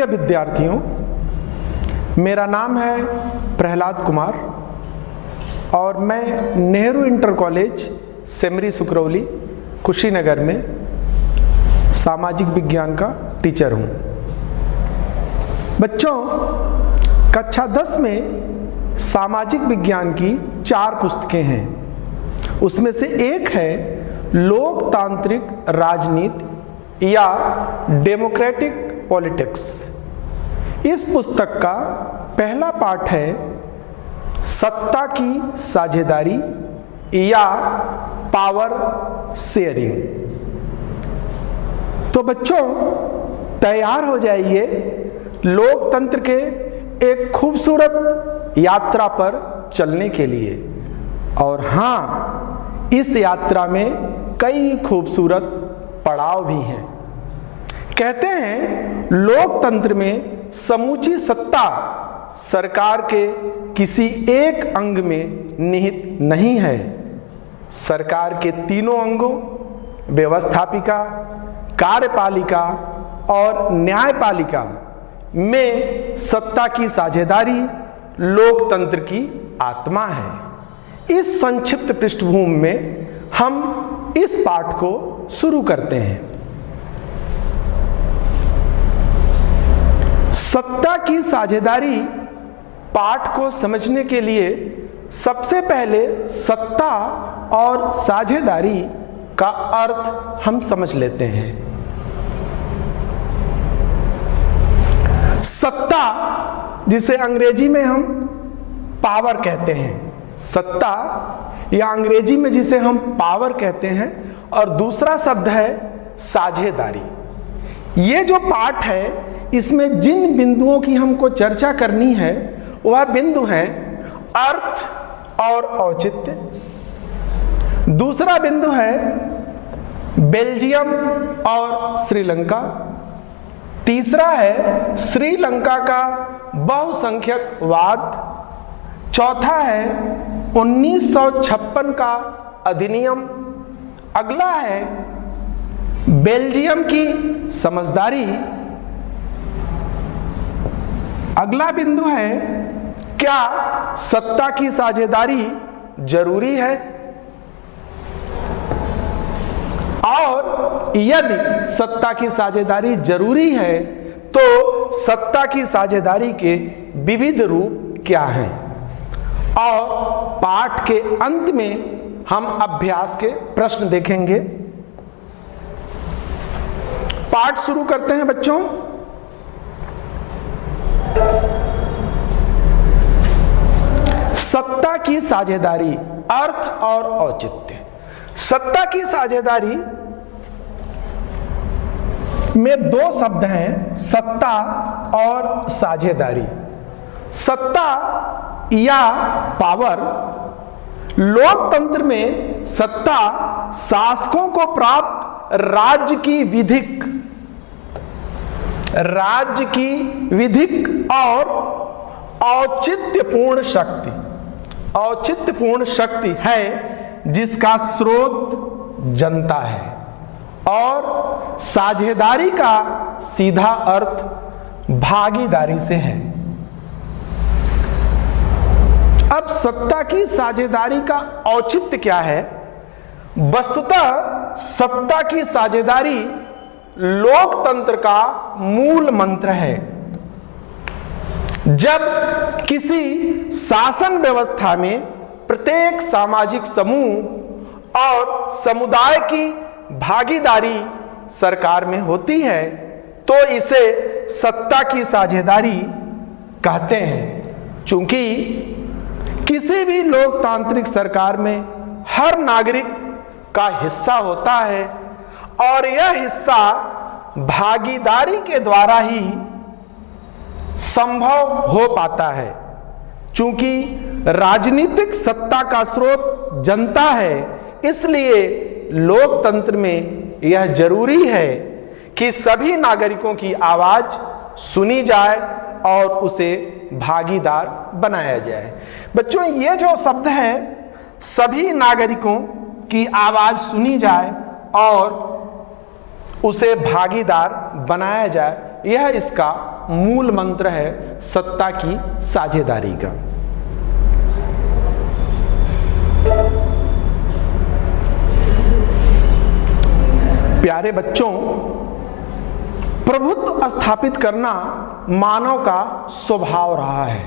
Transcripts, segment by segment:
प्रिय विद्यार्थियों, मेरा नाम है प्रहलाद कुमार और मैं नेहरू इंटर कॉलेज सेमरी सुकरौली कुशीनगर में सामाजिक विज्ञान का टीचर हूँ। बच्चों, कक्षा 10 में सामाजिक विज्ञान की 4 पुस्तकें हैं। उसमें से एक है लोकतांत्रिक राजनीति या डेमोक्रेटिक पॉलिटिक्स। इस पुस्तक का पहला पाठ है सत्ता की साझेदारी या पावर शेयरिंग। तो बच्चों, तैयार हो जाइए लोकतंत्र के एक खूबसूरत यात्रा पर चलने के लिए। और हाँ, इस यात्रा में कई खूबसूरत पड़ाव भी हैं। कहते हैं लोकतंत्र में समूची सत्ता सरकार के किसी एक अंग में निहित नहीं है। सरकार के तीनों अंगों व्यवस्थापिका, कार्यपालिका और न्यायपालिका में सत्ता की साझेदारी लोकतंत्र की आत्मा है। इस संक्षिप्त पृष्ठभूमि में हम इस पाठ को शुरू करते हैं। सत्ता की साझेदारी पाठ को समझने के लिए सबसे पहले सत्ता और साझेदारी का अर्थ हम समझ लेते हैं। सत्ता, जिसे अंग्रेजी में हम पावर कहते हैं, सत्ता या अंग्रेजी में जिसे हम पावर कहते हैं, और दूसरा शब्द है साझेदारी। ये जो पाठ है, इसमें जिन बिंदुओं की हमको चर्चा करनी है वह बिंदु हैं अर्थ और औचित्य। दूसरा बिंदु है बेल्जियम और श्रीलंका। तीसरा है श्रीलंका का बहुसंख्यकवाद। चौथा है 1956 का अधिनियम। अगला है बेल्जियम की समझदारी। अगला बिंदु है क्या सत्ता की साझेदारी जरूरी है, और यदि सत्ता की साझेदारी जरूरी है तो सत्ता की साझेदारी के विविध रूप क्या हैं। और पाठ के अंत में हम अभ्यास के प्रश्न देखेंगे। पाठ शुरू करते हैं बच्चों। सत्ता की साझेदारी, अर्थ और औचित्य। सत्ता की साझेदारी में 2 शब्द हैं, सत्ता और साझेदारी। सत्ता या पावर, लोकतंत्र में सत्ता शासकों को प्राप्त राज्य की विधिक और औचित्यपूर्ण शक्ति है जिसका स्रोत जनता है। और साझेदारी का सीधा अर्थ भागीदारी से है। अब सत्ता की साझेदारी का औचित्य क्या है? वस्तुतः सत्ता की साझेदारी लोकतंत्र का मूल मंत्र है। जब किसी शासन व्यवस्था में प्रत्येक सामाजिक समूह और समुदाय की भागीदारी सरकार में होती है तो इसे सत्ता की साझेदारी कहते हैं। चूंकि किसी भी लोकतांत्रिक सरकार में हर नागरिक का हिस्सा होता है और यह हिस्सा भागीदारी के द्वारा ही संभव हो पाता है। चूंकि राजनीतिक सत्ता का स्रोत जनता है, इसलिए लोकतंत्र में यह जरूरी है कि सभी नागरिकों की आवाज सुनी जाए और उसे भागीदार बनाया जाए। बच्चों, ये जो शब्द है, सभी नागरिकों की आवाज सुनी जाए और उसे भागीदार बनाया जाए, यह इसका मूल मंत्र है सत्ता की साझेदारी का। प्यारे बच्चों, प्रभुत्व स्थापित करना मानव का स्वभाव रहा है,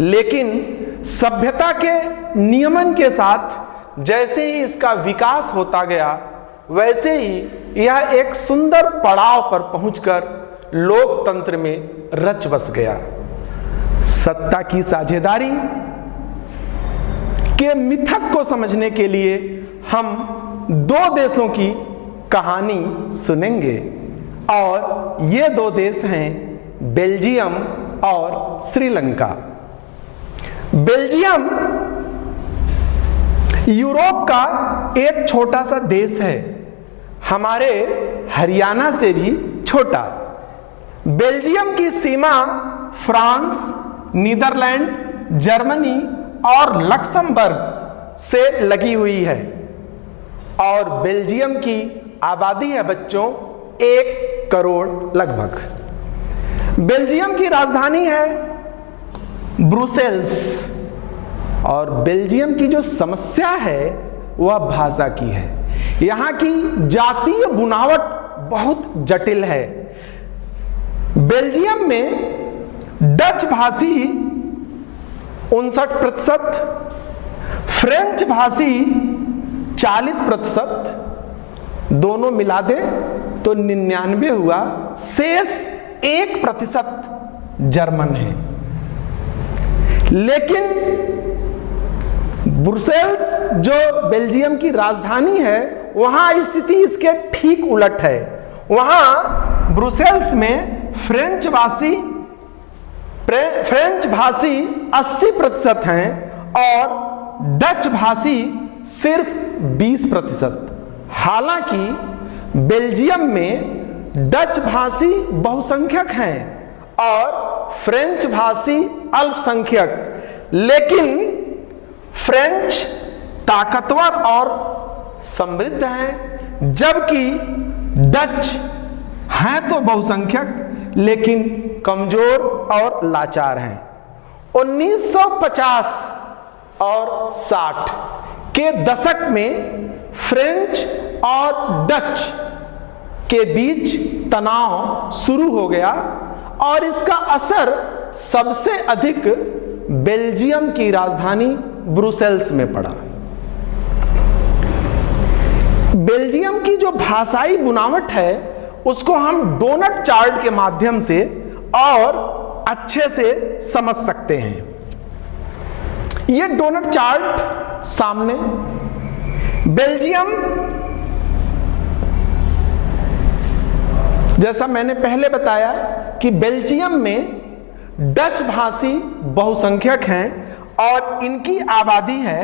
लेकिन सभ्यता के नियमन के साथ जैसे ही इसका विकास होता गया, वैसे ही यह एक सुंदर पड़ाव पर पहुंचकर लोकतंत्र में रच बस गया। सत्ता की साझेदारी के मिथक को समझने के लिए हम दो देशों की कहानी सुनेंगे, और ये दो देश हैं बेल्जियम और श्रीलंका। बेल्जियम यूरोप का एक छोटा सा देश है, हमारे हरियाणा से भी छोटा। बेल्जियम की सीमा फ्रांस, नीदरलैंड, जर्मनी और लक्समबर्ग से लगी हुई है, और बेल्जियम की आबादी है बच्चों 1 करोड़ लगभग। बेल्जियम की राजधानी है ब्रुसेल्स, और बेल्जियम की जो समस्या है वह भाषा की है। यहाँ की जातीय बुनावट बहुत जटिल है। बेल्जियम में डच भाषी 59%, फ्रेंच भाषी 40%, दोनों मिला दें तो 99 हुआ, शेष 1% जर्मन है। लेकिन ब्रुसेल्स जो बेल्जियम की राजधानी है, वहां स्थिति इसके ठीक उलट है। वहां ब्रुसेल्स में फ्रेंच भाषी 80% हैं और डच भाषी सिर्फ 20%। हालांकि बेल्जियम में डच भाषी बहुसंख्यक हैं और फ्रेंच भाषी अल्पसंख्यक, लेकिन फ्रेंच ताकतवर और समृद्ध हैं, जबकि डच हैं तो बहुसंख्यक लेकिन कमजोर और लाचार हैं। 1950 और 60 के दशक में फ्रेंच और डच के बीच तनाव शुरू हो गया, और इसका असर सबसे अधिक बेल्जियम की राजधानी ब्रुसेल्स में पड़ा। बेल्जियम की जो भाषाई बुनावट है उसको हम डोनट चार्ट के माध्यम से और अच्छे से समझ सकते हैं। यह डोनट चार्ट सामने, बेल्जियम जैसा मैंने पहले बताया कि बेल्जियम में डच भाषी बहुसंख्यक हैं और इनकी आबादी है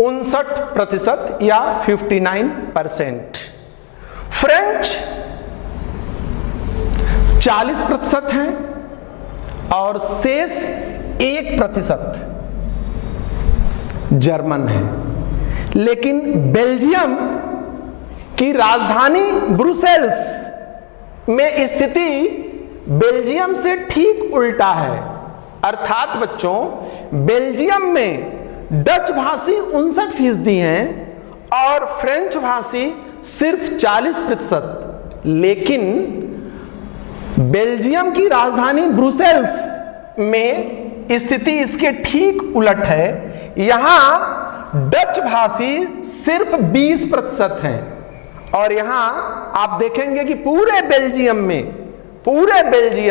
59% या 59%। फ्रेंच 40% हैं और शेष 1% जर्मन है। लेकिन बेल्जियम की राजधानी ब्रुसेल्स में स्थिति बेल्जियम से ठीक उल्टा है। अर्थात बच्चों, बेल्जियम में डच भाषी 59% हैं और फ्रेंच भाषी सिर्फ 40%। लेकिन बेल्जियम की राजधानी ब्रुसेल्स में स्थिति इसके ठीक उलट है। यहां डच भाषी सिर्फ 20% हैं, और यहां आप देखेंगे कि पूरे बेल्जियम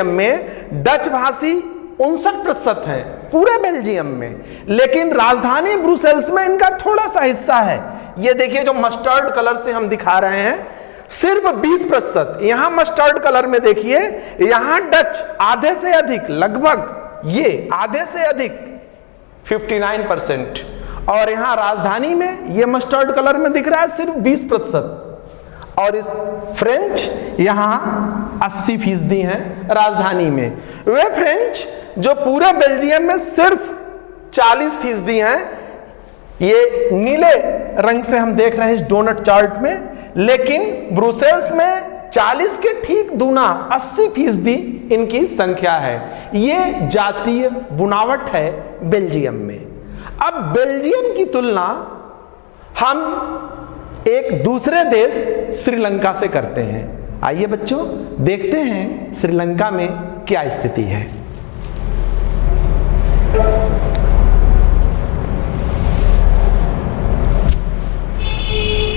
में डच भाषी 59% है, पूरे बेल्जियम में। लेकिन राजधानी ब्रुसेल्स में इनका थोड़ा सा हिस्सा है। ये देखिए जो मस्टर्ड कलर से हम दिखा रहे हैं, सिर्फ 20%। यहां मस्टर्ड कलर में देखिए, यहां डच आधे से अधिक, लगभग ये आधे से अधिक 59%, और यहां राजधानी में ये मस्टर्ड कलर में दिख रहा है सिर्फ 20%, और इस फ्रेंच यहां 80% हैं राजधानी में। वे फ्रेंच जो पूरे बेल्जियम में सिर्फ 40% हैं, ये नीले रंग से हम देख रहे हैं इस डोनट चार्ट में। लेकिन ब्रुसेल्स में 40 के ठीक दूना 80% इनकी संख्या है। ये जातीय बुनावट है बेल्जियम में। अब बेल्जियम की तुलना हम एक दूसरे देश श्रीलंका से करते हैं। आइए बच्चों देखते हैं श्रीलंका में क्या स्थिति है।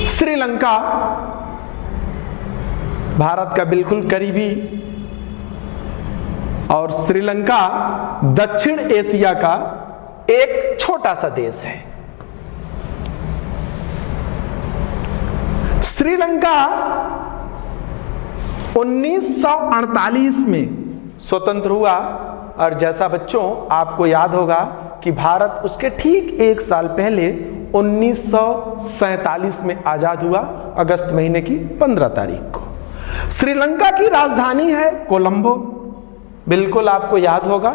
श्रीलंका भारत का बिल्कुल करीबी और श्रीलंका दक्षिण एशिया का एक छोटा सा देश है। श्रीलंका 1948 में स्वतंत्र हुआ और जैसा बच्चों आपको याद होगा कि भारत उसके ठीक एक साल पहले 1947 में आजाद हुआ, अगस्त महीने की 15 तारीख को। श्रीलंका की राजधानी है कोलंबो, बिल्कुल आपको याद होगा,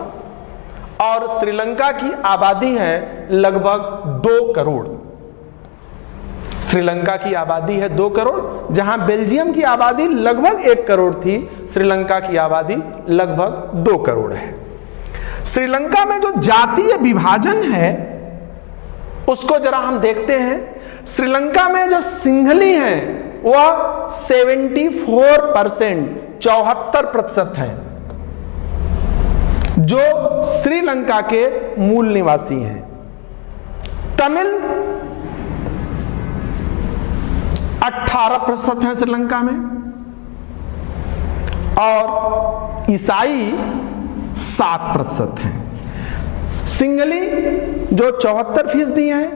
और श्रीलंका की आबादी है लगभग 2 करोड़। श्रीलंका की आबादी है 2 करोड़, जहां बेल्जियम की आबादी लगभग 1 करोड़ थी, श्रीलंका की आबादी लगभग 2 करोड़ है। श्रीलंका में जो जातीय विभाजन है उसको जरा हम देखते हैं। श्रीलंका में जो सिंहली हैं वह 74%, 74% हैं, जो श्रीलंका के मूल निवासी हैं। तमिल 18% है श्रीलंका में, और ईसाई 7% हैं। सिंहली जो 74% हैं,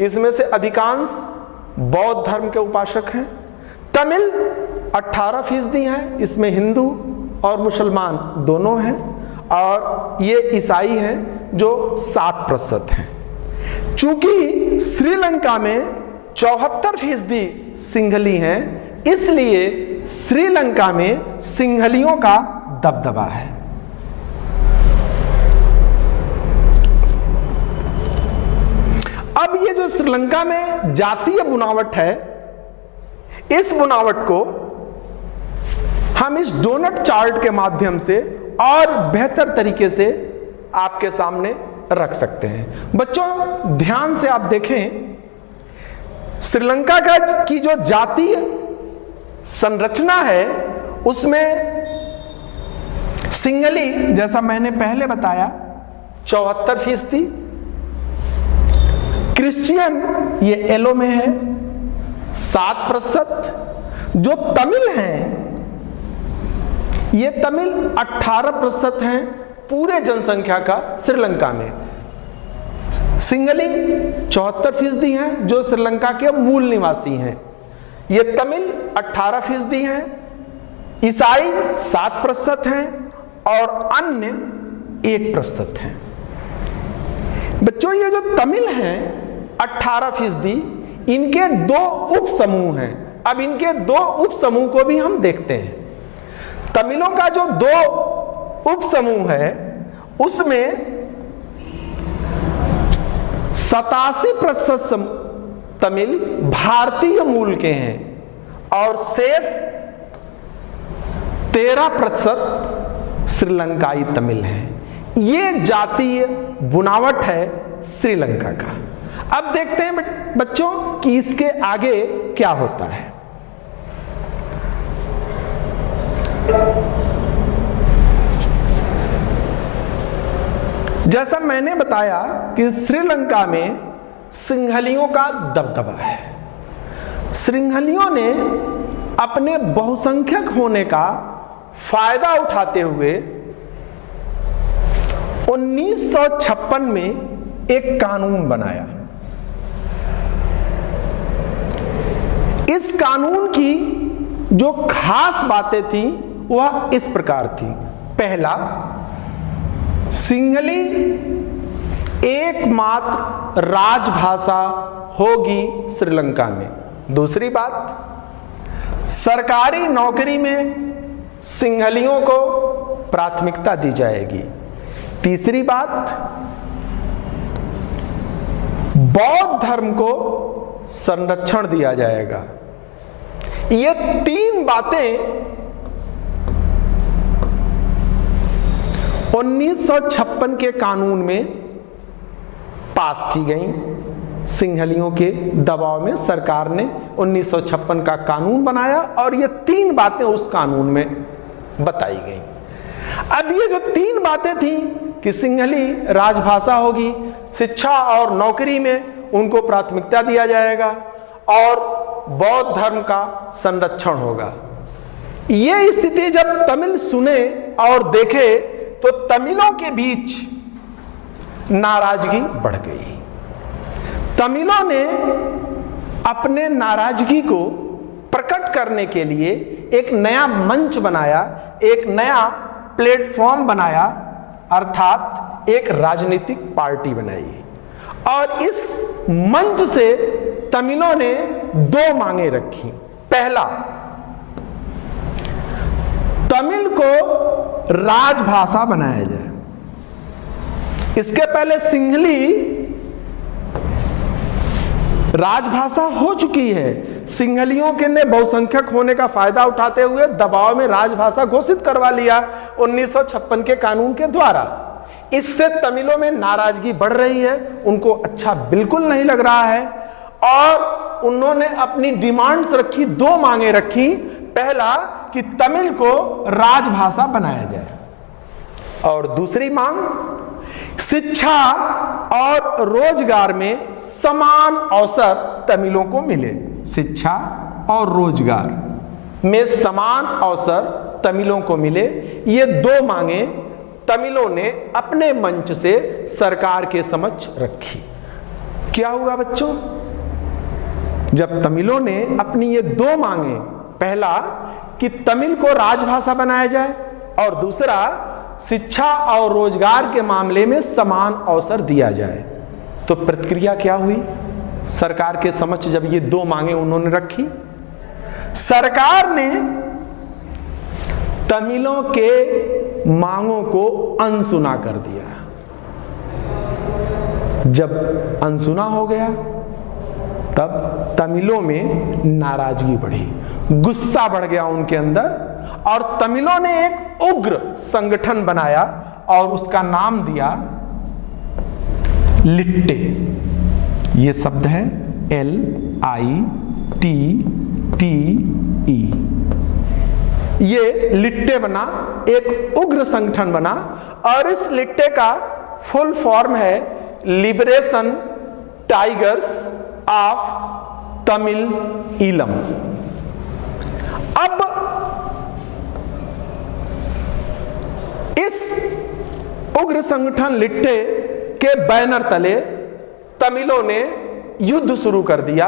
इसमें से अधिकांश बौद्ध धर्म के उपासक हैं। तमिल 18% हैं, इसमें हिंदू और मुसलमान दोनों हैं, और ये ईसाई हैं जो 7% हैं। चूंकि श्रीलंका में 74% सिंहली हैं, इसलिए श्रीलंका में सिंहलियों का दबदबा है। अब ये जो श्रीलंका में जातीय बुनावट है, इस बुनावट को हम इस डोनट चार्ट के माध्यम से और बेहतर तरीके से आपके सामने रख सकते हैं। बच्चों ध्यान से आप देखें, श्रीलंका की जो जातीय संरचना है उसमें सिंहली, जैसा मैंने पहले बताया, 74%, क्रिश्चियन ये येलो में है 7%, जो तमिल हैं ये तमिल 18% हैं पूरे जनसंख्या का श्रीलंका में। सिंहली 74% हैं जो श्रीलंका के मूल निवासी हैं। ये तमिल 18% हैं, ईसाई 7% हैं, और अन्य 1% हैं। बच्चों ये जो तमिल हैं 18%, इनके 2 उप समूह हैं। अब इनके 2 उप समूह को भी हम देखते हैं। तमिलों का जो 2 उप समूह है उसमें 87% तमिल भारतीय मूल के हैं और शेष 13% श्रीलंकाई तमिल हैं। ये जातीय बुनावट है श्रीलंका का। अब देखते हैं बच्चों कि इसके आगे क्या होता है। जैसा मैंने बताया कि श्रीलंका में सिंहलियों का दबदबा है। सिंहलियों ने अपने बहुसंख्यक होने का फायदा उठाते हुए 1956 में एक कानून बनाया। इस कानून की जो खास बातें थी वह इस प्रकार थी। पहला, सिंहली एकमात्र राजभाषा होगी श्रीलंका में। दूसरी बात, सरकारी नौकरी में सिंहलियों को प्राथमिकता दी जाएगी। तीसरी बात, बौद्ध धर्म को संरक्षण दिया जाएगा। ये तीन बातें 1956 के कानून में पास की गई। सिंहलियों के दबाव में सरकार ने 1956 का कानून बनाया और ये तीन बातें उस कानून में बताई गई। अब ये जो तीन बातें थी कि सिंहली राजभाषा होगी, शिक्षा और नौकरी में उनको प्राथमिकता दिया जाएगा और बौद्ध धर्म का संरक्षण होगा। ये स्थिति जब तमिल सुने और देखे तो तमिलों के बीच नाराजगी बढ़ गई। तमिलों ने अपने नाराजगी को प्रकट करने के लिए एक नया मंच बनाया, एक नया प्लेटफॉर्म बनाया, अर्थात एक राजनीतिक पार्टी बनाई। और इस मंच से तमिलों ने दो मांगे रखी। पहला, तमिल को राजभाषा बनाया जाए। इसके पहले सिंहली राजभाषा हो चुकी है। सिंहलियों के ने बहुसंख्यक होने का फायदा उठाते हुए दबाव में राजभाषा घोषित करवा लिया 1956 के कानून के द्वारा। इससे तमिलों में नाराजगी बढ़ रही है, उनको अच्छा बिल्कुल नहीं लग रहा है और उन्होंने अपनी डिमांड्स रखी, दो मांगे रखी। पहला कि तमिल को राजभाषा बनाया जाए और दूसरी मांग शिक्षा और रोजगार में समान अवसर तमिलों को मिले। शिक्षा और रोजगार में समान अवसर तमिलों को मिले। ये दो मांगे तमिलों ने अपने मंच से सरकार के समक्ष रखी। क्या हुआ बच्चों? जब तमिलों ने अपनी ये दो मांगे, पहला कि तमिल को राजभाषा बनाया जाए और दूसरा शिक्षा और रोजगार के मामले में समान अवसर दिया जाए, तो प्रतिक्रिया क्या हुई? सरकार के समक्ष जब ये दो मांगे उन्होंने रखी, सरकार ने तमिलों के मांगों को अनसुना कर दिया। जब अनसुना हो गया तब तमिलों में नाराजगी बढ़ी, गुस्सा बढ़ गया उनके अंदर और तमिलों ने एक उग्र संगठन बनाया और उसका नाम दिया लिट्टे। ये शब्द है LITTE। ये लिट्टे बना, एक उग्र संगठन बना और इस लिट्टे का फुल फॉर्म है liberation tigers of Tamil Eelam. अब इस उग्र संगठन लिट्टे के बैनर तले तमिलों ने युद्ध शुरू कर दिया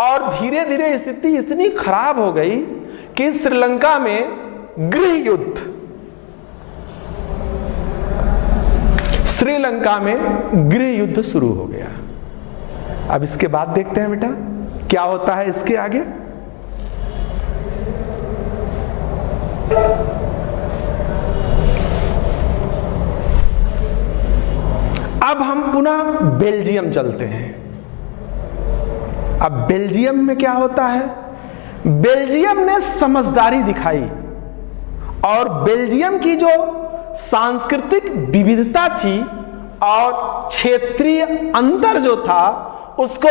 और धीरे धीरे स्थिति इतनी खराब हो गई कि श्रीलंका में गृह युद्ध शुरू हो गया। अब इसके बाद देखते हैं बेटा क्या होता है इसके आगे। अब हम पुनः बेल्जियम चलते हैं। अब बेल्जियम में क्या होता है? बेल्जियम ने समझदारी दिखाई और बेल्जियम की जो सांस्कृतिक विविधता थी और क्षेत्रीय अंतर जो था उसको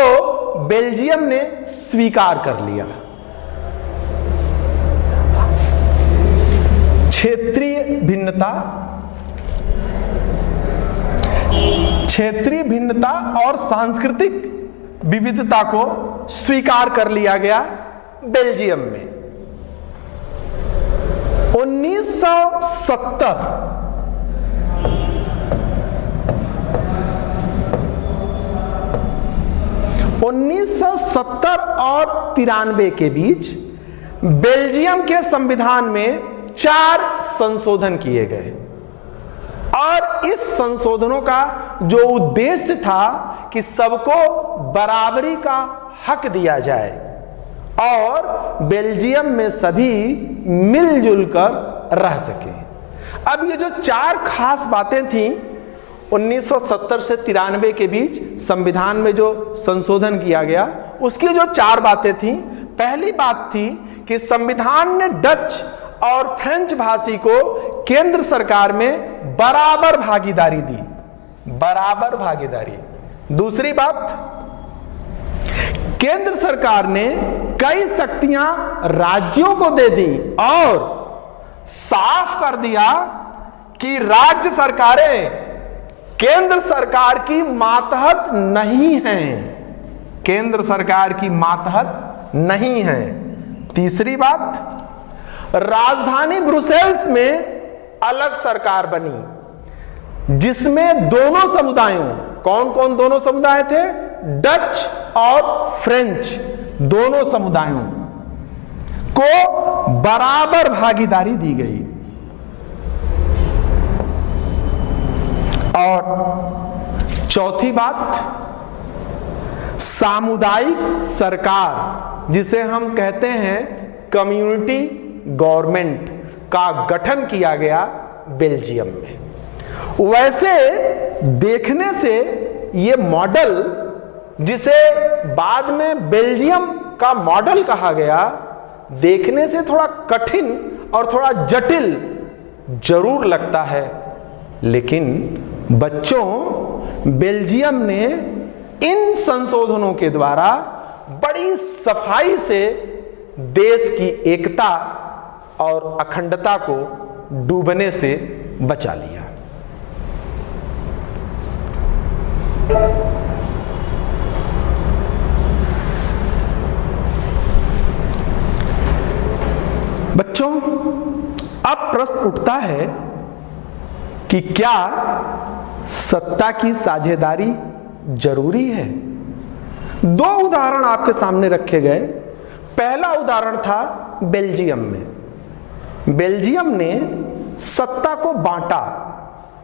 बेल्जियम ने स्वीकार कर लिया। क्षेत्रीय भिन्नता और सांस्कृतिक विविधता को स्वीकार कर लिया गया बेल्जियम में। 1970 और 93 के बीच बेल्जियम के संविधान में 4 संशोधन किए गए और इस संशोधनों का जो उद्देश्य था कि सबको बराबरी का हक दिया जाए और बेल्जियम में सभी मिलजुल कर रह सके। अब ये जो 4 खास बातें थीं 1970 से 93 के बीच संविधान में जो संशोधन किया गया उसकी जो 4 बातें थीं, पहली बात थी कि संविधान ने डच और फ्रेंच भाषी को केंद्र सरकार में बराबर भागीदारी दी, बराबर भागीदारी। दूसरी बात, केंद्र सरकार ने कई शक्तियां राज्यों को दे दी और साफ कर दिया कि राज्य सरकारें केंद्र सरकार की मातहत नहीं हैं, केंद्र सरकार की मातहत नहीं है। तीसरी बात, राजधानी ब्रुसेल्स में अलग सरकार बनी जिसमें दोनों समुदायों, कौन कौन दोनों समुदाय थे? डच और फ्रेंच दोनों समुदायों को बराबर भागीदारी दी गई। और चौथी बात, सामुदायिक सरकार जिसे हम कहते हैं कम्युनिटी गवर्नमेंट का गठन किया गया बेल्जियम में। वैसे देखने से ये मॉडल, जिसे बाद में बेल्जियम का मॉडल कहा गया, देखने से थोड़ा कठिन और थोड़ा जटिल जरूर लगता है, लेकिन बच्चों बेल्जियम ने इन संशोधनों के द्वारा बड़ी सफाई से देश की एकता और अखंडता को डूबने से बचा लिया। बच्चों, अब प्रश्न उठता है कि क्या सत्ता की साझेदारी जरूरी है? दो उदाहरण आपके सामने रखे गए। पहला उदाहरण था बेल्जियम में। बेल्जियम ने सत्ता को बांटा,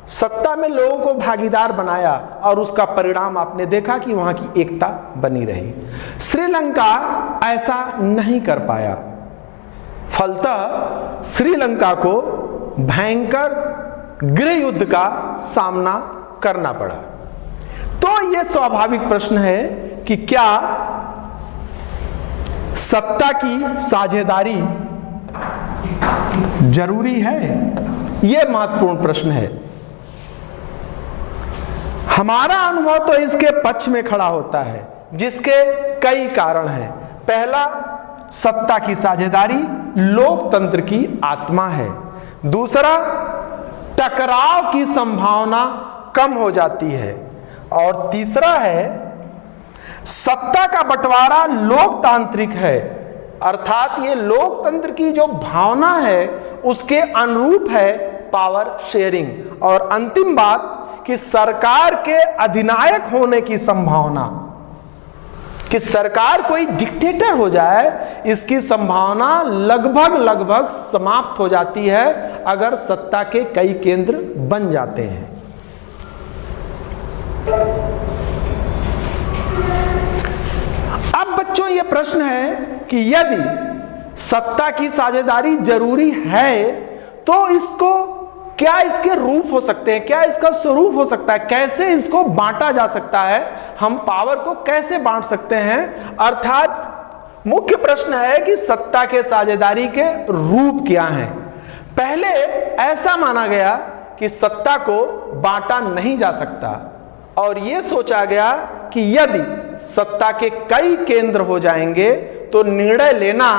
सत्ता में लोगों को भागीदार बनाया और उसका परिणाम आपने देखा कि वहां की एकता बनी रही। श्रीलंका ऐसा नहीं कर पाया, फलतः श्रीलंका को भयंकर गृह युद्ध का सामना करना पड़ा। तो यह स्वाभाविक प्रश्न है कि क्या सत्ता की साझेदारी जरूरी है? यह महत्वपूर्ण प्रश्न है। हमारा अनुभव तो इसके पक्ष में खड़ा होता है, जिसके कई कारण हैं। पहला, सत्ता की साझेदारी लोकतंत्र की आत्मा है। दूसरा, टकराव की संभावना कम हो जाती है। और तीसरा है, सत्ता का बंटवारा लोकतांत्रिक है, अर्थात ये लोकतंत्र की जो भावना है उसके अनुरूप है पावर शेयरिंग। और अंतिम बात कि सरकार के अधिनायक होने की संभावना, कि सरकार कोई डिक्टेटर हो जाए, इसकी संभावना लगभग समाप्त हो जाती है अगर सत्ता के कई केंद्र बन जाते हैं। अब बच्चों ये प्रश्न है कि यदि सत्ता की साझेदारी जरूरी है तो इसको क्या इसके रूप हो सकते हैं, क्या इसका स्वरूप हो सकता है, कैसे इसको बांटा जा सकता है, हम पावर को कैसे बांट सकते हैं? अर्थात मुख्य प्रश्न है कि सत्ता के साझेदारी के रूप क्या हैं। पहले ऐसा माना गया कि सत्ता को बांटा नहीं जा सकता और यह सोचा गया कि यदि सत्ता के कई केंद्र हो जाएंगे तो निर्णय लेना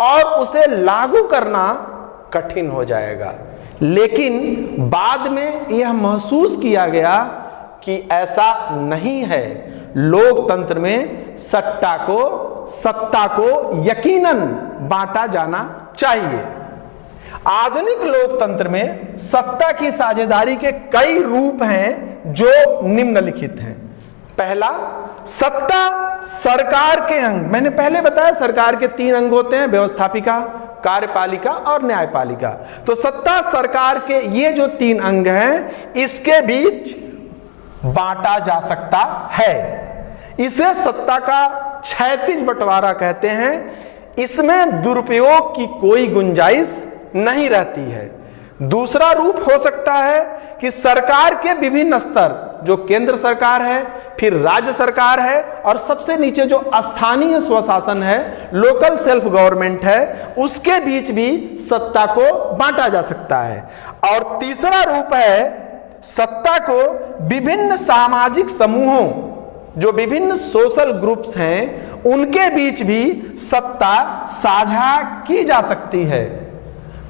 और उसे लागू करना कठिन हो जाएगा। लेकिन बाद में यह महसूस किया गया कि ऐसा नहीं है। लोकतंत्र में सत्ता को यकीनन बांटा जाना चाहिए। आधुनिक लोकतंत्र में सत्ता की साझेदारी के कई रूप हैं जो निम्नलिखित हैं। पहला, सत्ता सरकार के अंग। मैंने पहले बताया सरकार के 3 अंग होते हैं, व्यवस्थापिका, कार्यपालिका और न्यायपालिका। तो सत्ता सरकार के ये जो 3 अंग हैं इसके बीच बांटा जा सकता है। इसे सत्ता का क्षैतिज बंटवारा कहते हैं। इसमें दुरुपयोग की कोई गुंजाइश नहीं रहती है। दूसरा रूप हो सकता है कि सरकार के विभिन्न स्तर, जो केंद्र सरकार है, फिर राज्य सरकार है, और सबसे नीचे जो स्थानीय स्वशासन है, लोकल सेल्फ गवर्नमेंट है, उसके बीच भी सत्ता को बांटा जा सकता है। और तीसरा रूप है सत्ता को विभिन्न सामाजिक समूहों, जो विभिन्न सोशल ग्रुप्स हैं, उनके बीच भी सत्ता साझा की जा सकती है।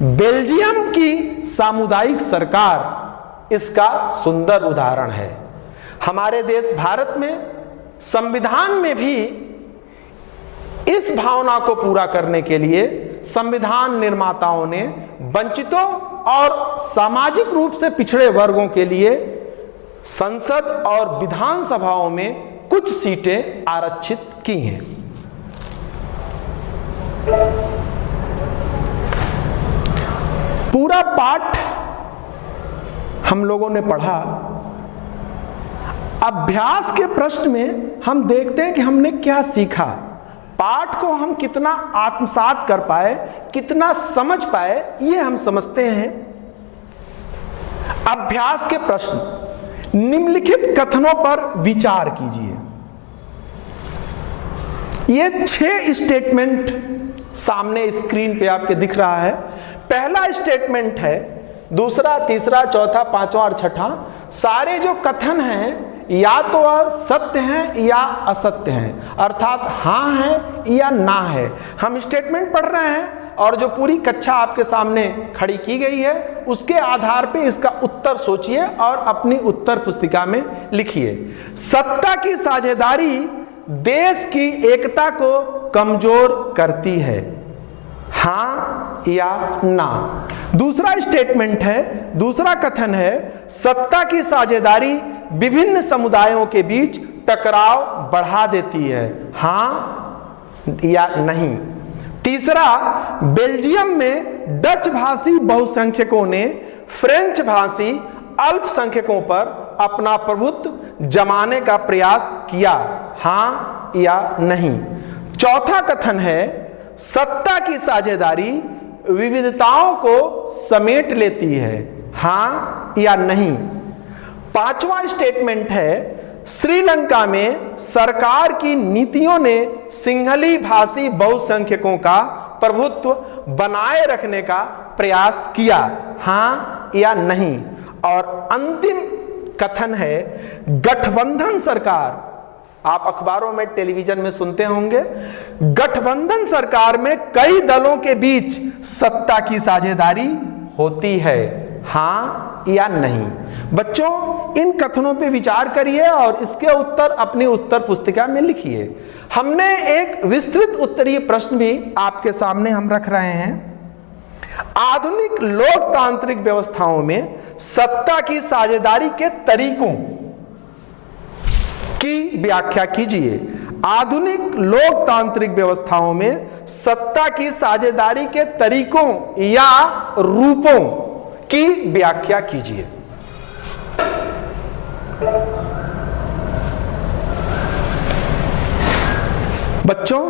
बेल्जियम की सामुदायिक सरकार इसका सुंदर उदाहरण है। हमारे देश भारत में संविधान में भी इस भावना को पूरा करने के लिए संविधान निर्माताओं ने वंचितों और सामाजिक रूप से पिछड़े वर्गों के लिए संसद और विधानसभाओं में कुछ सीटें आरक्षित की हैं। पूरा पाठ हम लोगों ने पढ़ा। अभ्यास के प्रश्न में हम देखते हैं कि हमने क्या सीखा, पाठ को हम कितना आत्मसात कर पाए, कितना समझ पाए, ये हम समझते हैं। अभ्यास के प्रश्न, निम्नलिखित कथनों पर विचार कीजिए। ये 6 स्टेटमेंट सामने स्क्रीन पे आपके दिख रहा है। पहला स्टेटमेंट है, दूसरा, तीसरा, चौथा, पांचवा और छठा, सारे जो कथन हैं या तो वह सत्य हैं या असत्य हैं, अर्थात हाँ है या ना है। हम स्टेटमेंट पढ़ रहे हैं और जो पूरी कक्षा आपके सामने खड़ी की गई है उसके आधार पे इसका उत्तर सोचिए और अपनी उत्तर पुस्तिका में लिखिए। सत्ता की साझेदारी देश की एकता को कमजोर करती है, हाँ या ना। दूसरा स्टेटमेंट है, दूसरा कथन है, सत्ता की साझेदारी विभिन्न समुदायों के बीच टकराव बढ़ा देती है, हाँ या नहीं। तीसरा, बेल्जियम में डच भाषी बहुसंख्यकों ने फ्रेंच भाषी अल्पसंख्यकों पर अपना प्रभुत्व जमाने का प्रयास किया, हाँ या नहीं। चौथा कथन है, सत्ता की साझेदारी विविधताओं को समेट लेती है, हाँ या नहीं। पांचवा स्टेटमेंट है, श्रीलंका में सरकार की नीतियों ने सिंहली भाषी बहुसंख्यकों का प्रभुत्व बनाए रखने का प्रयास किया, हाँ या नहीं। और अंतिम कथन है, गठबंधन सरकार, आप अखबारों में, टेलीविजन में सुनते होंगे, गठबंधन सरकार में कई दलों के बीच सत्ता की साझेदारी होती है, हाँ या नहीं। बच्चों, इन कथनों पे विचार करिए और इसके उत्तर अपनी उत्तर पुस्तिका में लिखिए। हमने एक विस्तृत उत्तरीय प्रश्न भी आपके सामने हम रख रहे हैं। आधुनिक लोकतांत्रिक व्यवस्थाओं में सत्ता की साझेदारी के तरीकों की व्याख्या कीजिए। आधुनिक लोकतांत्रिक व्यवस्थाओं में सत्ता की साझेदारी के तरीकों या रूपों की व्याख्या कीजिए। बच्चों,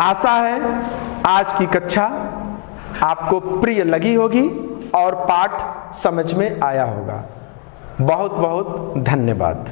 आशा है आज की कक्षा आपको प्रिय लगी होगी और पाठ समझ में आया होगा। बहुत बहुत धन्यवाद।